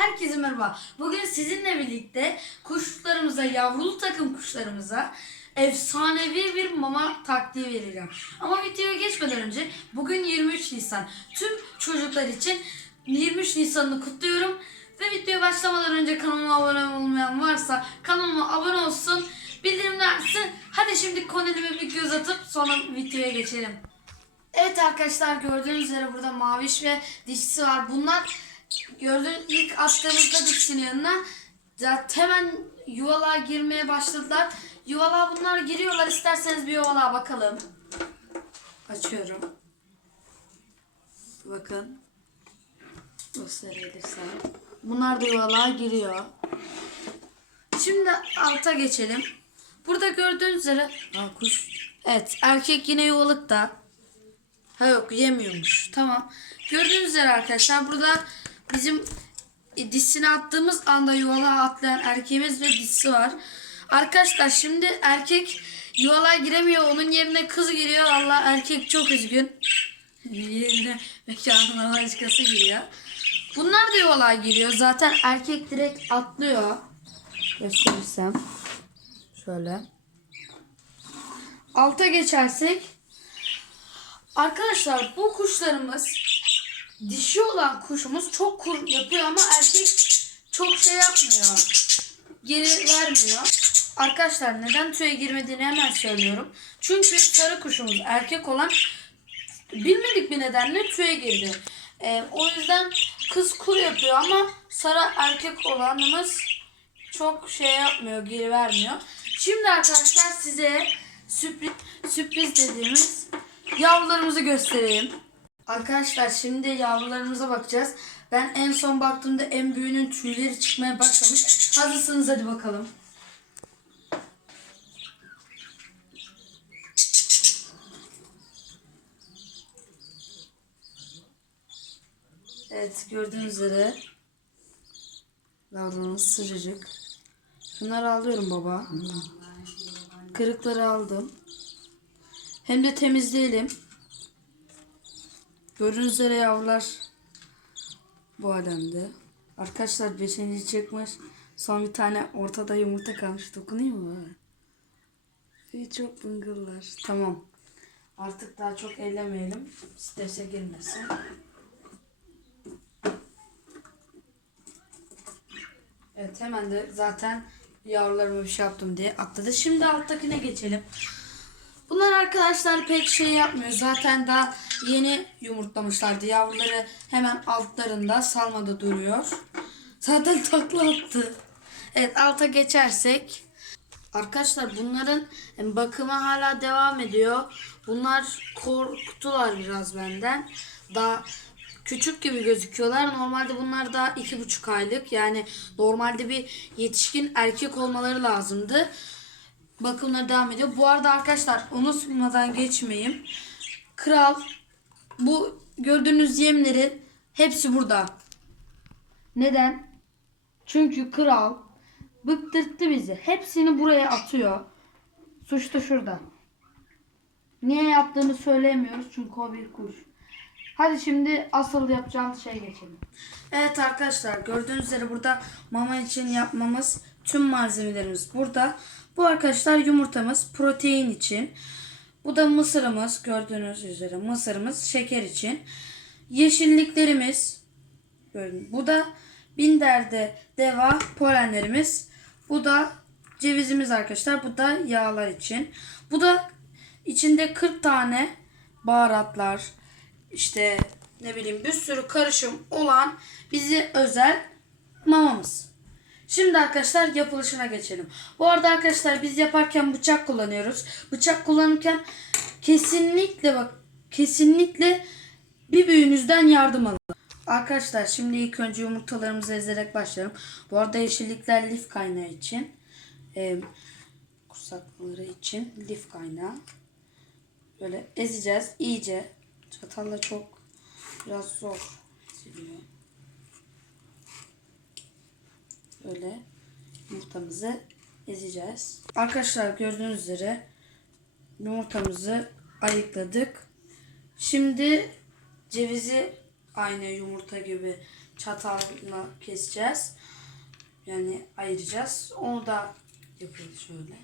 Herkese merhaba. Bugün sizinle birlikte kuşlarımıza, yavrulu takım kuşlarımıza efsanevi bir mama taktiği vereceğim. Ama videoya geçmeden önce bugün 23 Nisan. Tüm çocuklar için 23 Nisan'ını kutluyorum. Ve videoya başlamadan önce kanalıma abone olmayan varsa kanalıma abone olsun, bildirimler açsın. Hadi şimdi konelime bir göz atıp sonra videoya geçelim. Evet arkadaşlar gördüğünüz üzere burada maviş ve dişisi var. Bunlar gördüğünüz ilk attığımızda dişinin yanına zaten hemen yuvalığa girmeye başladılar. Yuvalığa bunlar giriyorlar. İsterseniz bir yuvalığa bakalım. Açıyorum. Bakın. Gösterebilirsem. Bunlar da yuvalığa giriyor. Şimdi alta geçelim. Burada gördüğünüz üzere Aa, kuş. Evet erkek yine yuvalıkta. Ha yok yemiyormuş. Tamam. Gördüğünüz üzere arkadaşlar burada bizim e, dişini attığımız anda yuvala atlayan erkeğimiz ve dişisi var. Arkadaşlar şimdi erkek yuvala giremiyor. Onun yerine kız giriyor. Allah erkek çok üzgün. yerine mekanına başkası giriyor. Bunlar da yuvala giriyor. Zaten erkek direkt atlıyor. Gösterirsem. Şöyle. Alta geçersek Arkadaşlar bu kuşlarımız dişi olan kuşumuz çok kur yapıyor ama erkek çok şey yapmıyor. Geri vermiyor. Arkadaşlar neden tüye girmediğini hemen söylüyorum. Çünkü sarı kuşumuz erkek olan bilmedik bir nedenle tüye girdi. Ee, o yüzden kız kur yapıyor ama sarı erkek olanımız çok şey yapmıyor, geri vermiyor. Şimdi arkadaşlar size sürpriz, sürpriz dediğimiz yavrularımızı göstereyim. Arkadaşlar şimdi yavrularımıza bakacağız. Ben en son baktığımda en büyüğünün tüyleri çıkmaya başlamış. Hazırsınız hadi bakalım. Evet gördüğünüz üzere yavrumuz sıcacık. Şunları alıyorum baba. Kırıkları aldım. Hem de temizleyelim. Gördüğünüz üzere yavrular bu alemde. Arkadaşlar beşinci çıkmış. Son bir tane ortada yumurta kalmış. Dokunayım mı? İyi çok bıngıllar. Tamam. Artık daha çok ellemeyelim. Strese girmesin. Evet hemen de zaten yavrularıma bir şey yaptım diye atladı. Şimdi alttakine geçelim. Bunlar arkadaşlar pek şey yapmıyor. Zaten daha yeni yumurtlamışlardı. Yavruları hemen altlarında salmada duruyor. Zaten takla attı. Evet alta geçersek. Arkadaşlar bunların bakımı hala devam ediyor. Bunlar korktular biraz benden. Daha küçük gibi gözüküyorlar. Normalde bunlar daha iki buçuk aylık. Yani normalde bir yetişkin erkek olmaları lazımdı bakımları devam ediyor. Bu arada arkadaşlar unutmadan geçmeyeyim. Kral bu gördüğünüz yemleri hepsi burada. Neden? Çünkü kral bıktırttı bizi. Hepsini buraya atıyor. Suç da şurada. Niye yaptığını söylemiyoruz çünkü o bir kuş. Hadi şimdi asıl yapacağımız şeye geçelim. Evet arkadaşlar gördüğünüz üzere burada mama için yapmamız tüm malzemelerimiz burada. Bu arkadaşlar yumurtamız protein için. Bu da mısırımız gördüğünüz üzere mısırımız şeker için. Yeşilliklerimiz bu da binderde deva polenlerimiz. Bu da cevizimiz arkadaşlar. Bu da yağlar için. Bu da içinde 40 tane baharatlar işte ne bileyim bir sürü karışım olan bizi özel mamamız. Şimdi arkadaşlar yapılışına geçelim. Bu arada arkadaşlar biz yaparken bıçak kullanıyoruz. Bıçak kullanırken kesinlikle bak kesinlikle bir büyüğünüzden yardım alın. Arkadaşlar şimdi ilk önce yumurtalarımızı ezerek başlayalım. Bu arada yeşillikler lif kaynağı için. E, kursakları için lif kaynağı. Böyle ezeceğiz iyice. Çatalla çok biraz zor eziliyor. Böyle yumurtamızı ezeceğiz. Arkadaşlar gördüğünüz üzere yumurtamızı ayıkladık. Şimdi cevizi aynı yumurta gibi çatalla keseceğiz. Yani ayıracağız. Onu da yapıyoruz şöyle.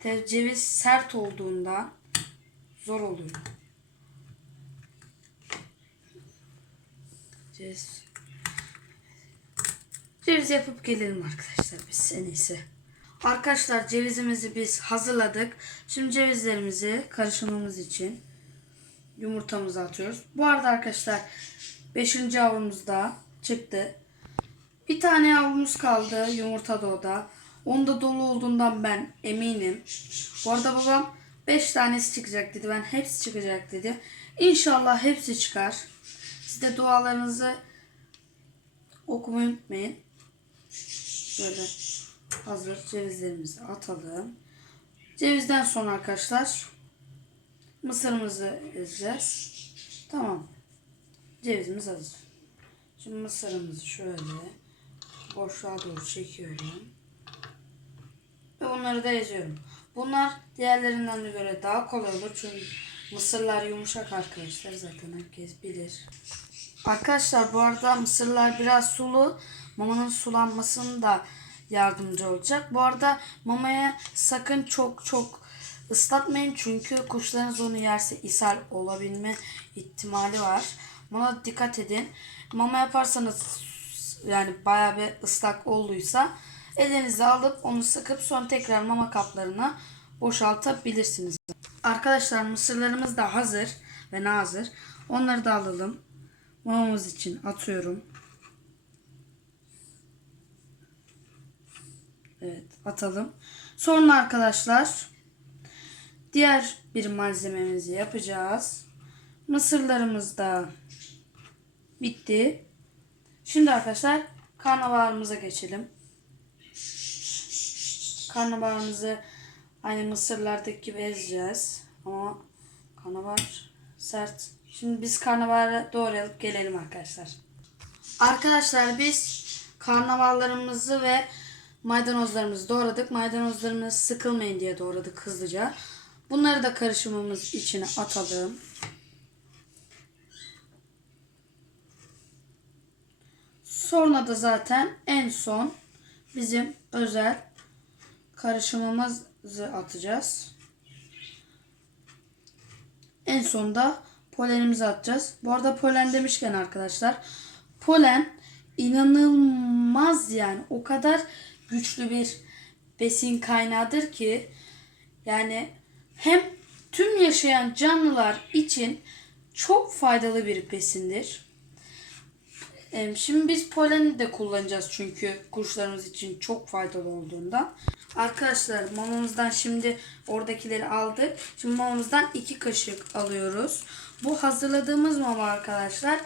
Tabii ceviz sert olduğunda zor oluyor. Ceviz. Ceviz yapıp gelelim arkadaşlar biz en iyisi. Arkadaşlar cevizimizi biz hazırladık. Şimdi cevizlerimizi karışımımız için yumurtamızı atıyoruz. Bu arada arkadaşlar 5. yavrumuz da çıktı. Bir tane yavrumuz kaldı yumurta da o da. Onda dolu olduğundan ben eminim. Bu arada babam 5 tanesi çıkacak dedi. Ben hepsi çıkacak dedi. İnşallah hepsi çıkar. Siz de dualarınızı okumayı unutmayın. Böyle hazır cevizlerimizi atalım. Cevizden sonra arkadaşlar mısırımızı ezeceğiz. Tamam. Cevizimiz hazır. Şimdi mısırımızı şöyle boşluğa doğru çekiyorum. Ve bunları da eziyorum. Bunlar diğerlerinden de göre daha kolay olur. Çünkü mısırlar yumuşak arkadaşlar zaten herkes bilir. Arkadaşlar bu arada mısırlar biraz sulu. Mamanın sulanmasını da yardımcı olacak. Bu arada mamaya sakın çok çok ıslatmayın. Çünkü kuşlarınız onu yerse ishal olabilme ihtimali var. Buna dikkat edin. Mama yaparsanız yani bayağı bir ıslak olduysa elinize alıp onu sıkıp sonra tekrar mama kaplarına boşaltabilirsiniz. Arkadaşlar mısırlarımız da hazır ve nazır. Onları da alalım. Mamamız için atıyorum. Evet atalım. Sonra arkadaşlar diğer bir malzememizi yapacağız. Mısırlarımız da bitti. Şimdi arkadaşlar karnabaharımıza geçelim. Karnabaharımızı aynı mısırlardaki gibi ezeceğiz. Ama karnabahar sert. Şimdi biz karnabaharı doğrayıp gelelim arkadaşlar. Arkadaşlar biz karnabaharlarımızı ve maydanozlarımızı doğradık. Maydanozlarımız sıkılmayın diye doğradık hızlıca. Bunları da karışımımız içine atalım. Sonra da zaten en son bizim özel karışımımızı atacağız. En sonda polenimizi atacağız. Bu arada polen demişken arkadaşlar polen inanılmaz yani o kadar güçlü bir besin kaynağıdır ki yani hem tüm yaşayan canlılar için çok faydalı bir besindir. Şimdi biz poleni de kullanacağız çünkü kuşlarımız için çok faydalı olduğundan. Arkadaşlar mamamızdan şimdi oradakileri aldık. Şimdi mamamızdan 2 kaşık alıyoruz. Bu hazırladığımız mama arkadaşlar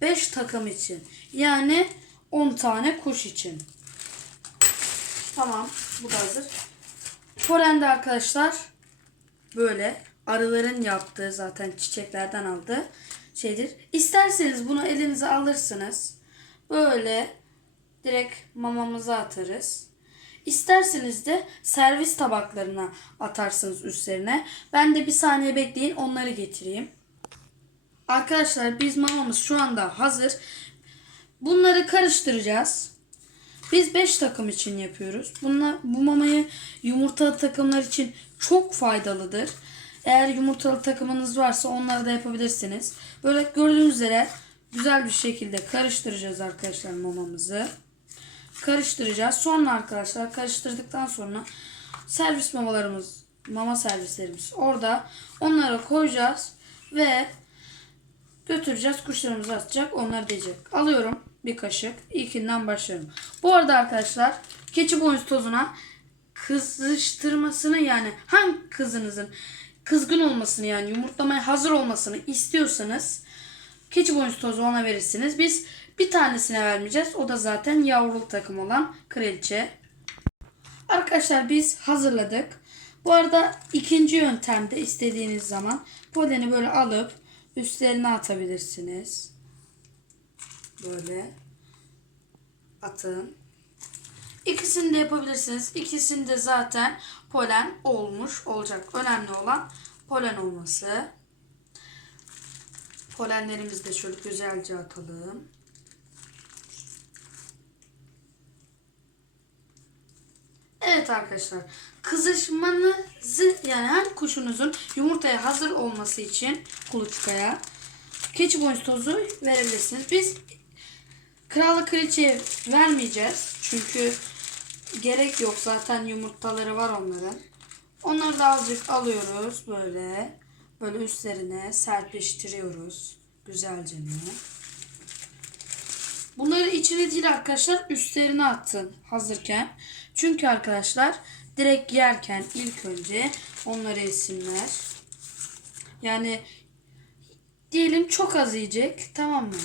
5 takım için. Yani 10 tane kuş için. Tamam bu da hazır. Polen arkadaşlar böyle arıların yaptığı zaten çiçeklerden aldığı şeydir. İsterseniz bunu elinize alırsınız. Böyle direkt mamamıza atarız. İsterseniz de servis tabaklarına atarsınız üstlerine. Ben de bir saniye bekleyin onları getireyim. Arkadaşlar biz mamamız şu anda hazır. Bunları karıştıracağız. Biz 5 takım için yapıyoruz. Bunlar, bu mamayı yumurtalı takımlar için çok faydalıdır. Eğer yumurtalı takımınız varsa onları da yapabilirsiniz. Böyle gördüğünüz üzere güzel bir şekilde karıştıracağız arkadaşlar mamamızı. Karıştıracağız. Sonra arkadaşlar karıştırdıktan sonra servis mamalarımız, mama servislerimiz orada. Onlara koyacağız ve götüreceğiz. Kuşlarımız atacak. Onlar diyecek. Alıyorum bir kaşık. İlkinden başlıyorum. Bu arada arkadaşlar keçi boynuzu tozuna kızıştırmasını yani hangi kızınızın kızgın olmasını yani yumurtlamaya hazır olmasını istiyorsanız keçi boynuzu tozu ona verirsiniz. Biz bir tanesine vermeyeceğiz. O da zaten yavruluk takım olan kraliçe. Arkadaşlar biz hazırladık. Bu arada ikinci yöntemde istediğiniz zaman poleni böyle alıp üstlerine atabilirsiniz. Böyle atın. İkisini de yapabilirsiniz. İkisinde zaten polen olmuş olacak. Önemli olan polen olması. Polenlerimizi de şöyle güzelce atalım. Evet arkadaşlar kızışmanızı yani her kuşunuzun yumurtaya hazır olması için kuluçkaya keçi boynuzu tozu verebilirsiniz. Biz kralı kraliçeye vermeyeceğiz. Çünkü gerek yok. Zaten yumurtaları var onların. Onları da azıcık alıyoruz böyle. Böyle üstlerine serpiştiriyoruz. Güzelce mi? Bunları içine değil arkadaşlar üstlerine atın hazırken. Çünkü arkadaşlar direkt yerken ilk önce onları yesinler. Yani diyelim çok az yiyecek tamam mı?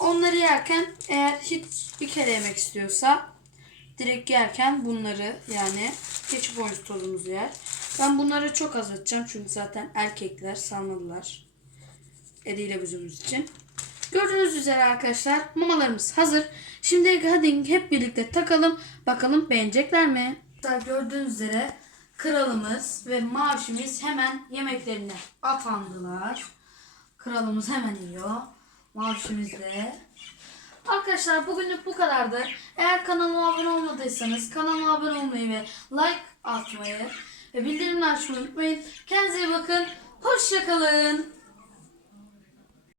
Onları yerken eğer hiç bir kere yemek istiyorsa direkt yerken bunları yani keçi boynuzu tozumuzu yer. Ben bunları çok az atacağım çünkü zaten erkekler salmadılar. Ediyle büzümüz için. Gördüğünüz üzere arkadaşlar mamalarımız hazır. Şimdi hadi hep birlikte takalım. Bakalım beğenecekler mi? Gördüğünüz üzere kralımız ve mavişimiz hemen yemeklerine atandılar. Kralımız hemen yiyor. De. Arkadaşlar bugünlük bu kadardı. Eğer kanalıma abone olmadıysanız kanalıma abone olmayı ve like atmayı ve bildirimleri açmayı unutmayın. Kendinize iyi bakın. Hoşçakalın.